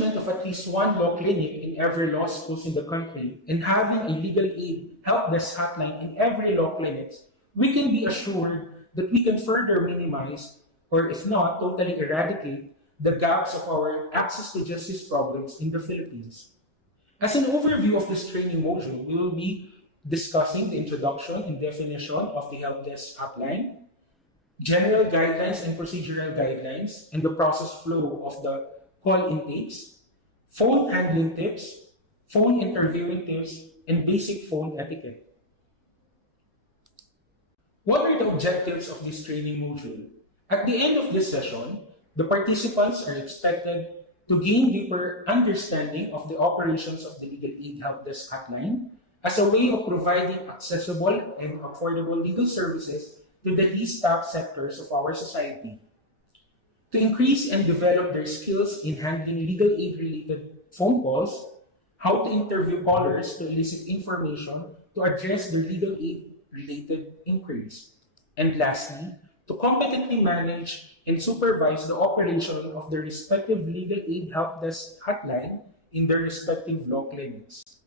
establishment of at least one law clinic in every law schools in the country and having a legal aid help desk hotline in every law clinic, we can be assured that we can further minimize, or if not, totally eradicate the gaps of our access to justice problems in the Philippines. As an overview of this training module, we will be discussing the introduction and definition of the help desk hotline, general guidelines and procedural guidelines, and the process flow of the call intakes, phone handling tips, phone interviewing tips, and basic phone etiquette. What are the objectives of this training module? At the end of this session, the participants are expected to gain deeper understanding of the operations of the Legal Aid Help Desk Hotline as a way of providing accessible and affordable legal services to the least tapped sectors of our society. To increase and develop their skills in handling legal aid-related phone calls, how to interview callers to elicit information to address their legal aid-related inquiries, and lastly, to competently manage and supervise the operation of their respective legal aid help desk hotline in their respective law clinics.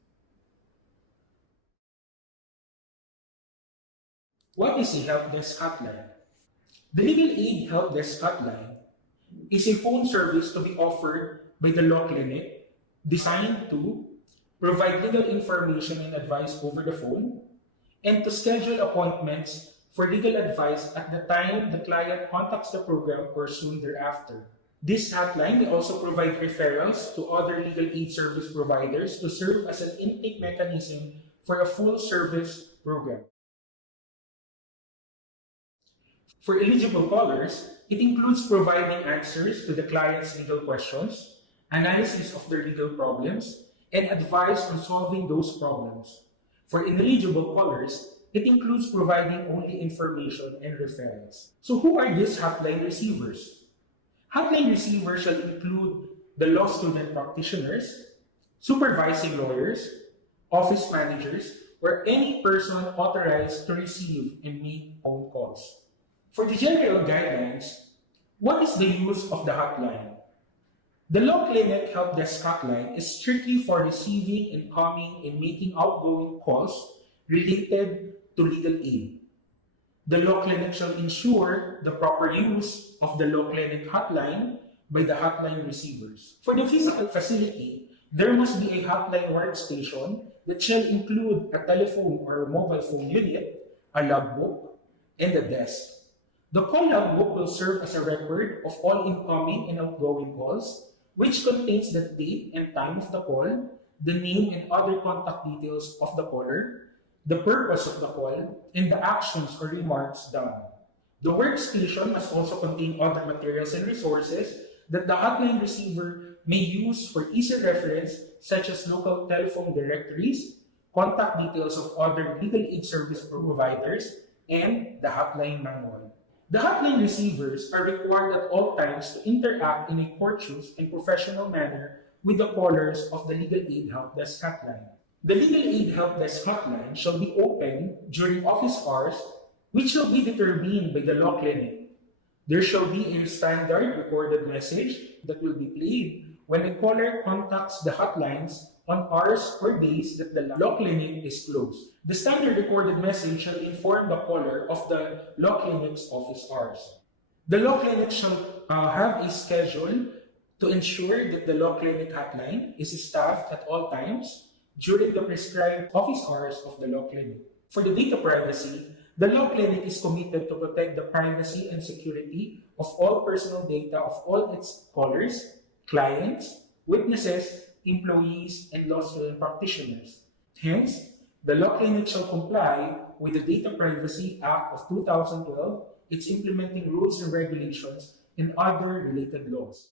What is a help desk hotline? The Legal Aid Help Desk Hotline is a phone service to be offered by the law clinic designed to provide legal information and advice over the phone and to schedule appointments for legal advice at the time the client contacts the program or soon thereafter. This hotline may also provide referrals to other legal aid service providers to serve as an intake mechanism for a full service program. For eligible callers, it includes providing answers to the client's legal questions, analysis of their legal problems, and advice on solving those problems. For ineligible callers, it includes providing only information and referrals. So who are these hotline receivers? Hotline receivers shall include the law student practitioners, supervising lawyers, office managers, or any person authorized to receive and make phone calls. For the general guidelines, what is the use of the hotline? The Law Clinic Helpdesk Hotline is strictly for receiving, incoming, and making outgoing calls related to legal aid. The Law Clinic shall ensure the proper use of the Law Clinic hotline by the hotline receivers. For the physical facility, there must be a hotline workstation that shall include a telephone or mobile phone unit, a logbook, and a desk. The call logbook will serve as a record of all incoming and outgoing calls, which contains the date and time of the call, the name and other contact details of the caller, the purpose of the call, and the actions or remarks done. The workstation must also contain other materials and resources that the hotline receiver may use for easy reference, such as local telephone directories, contact details of other legal aid service providers, and the hotline manual. The hotline receivers are required at all times to interact in a courteous and professional manner with the callers of the Legal Aid Help Desk Hotline. The Legal Aid Help Desk Hotline shall be open during office hours, which shall be determined by the law clinic. There shall be a standard recorded message that will be played when a caller contacts the hotlines on hours or days that the law clinic is closed. The standard recorded message shall inform the caller of the law clinic's office hours. The law clinic shall have a schedule to ensure that the law clinic hotline is staffed at all times during the prescribed office hours of the law clinic. For the data privacy, the law clinic is committed to protect the privacy and security of all personal data of all its callers, clients, witnesses, employees, and law student practitioners. Hence, the law clinic shall comply with the Data Privacy Act of 2012, its implementing rules and regulations, and other related laws.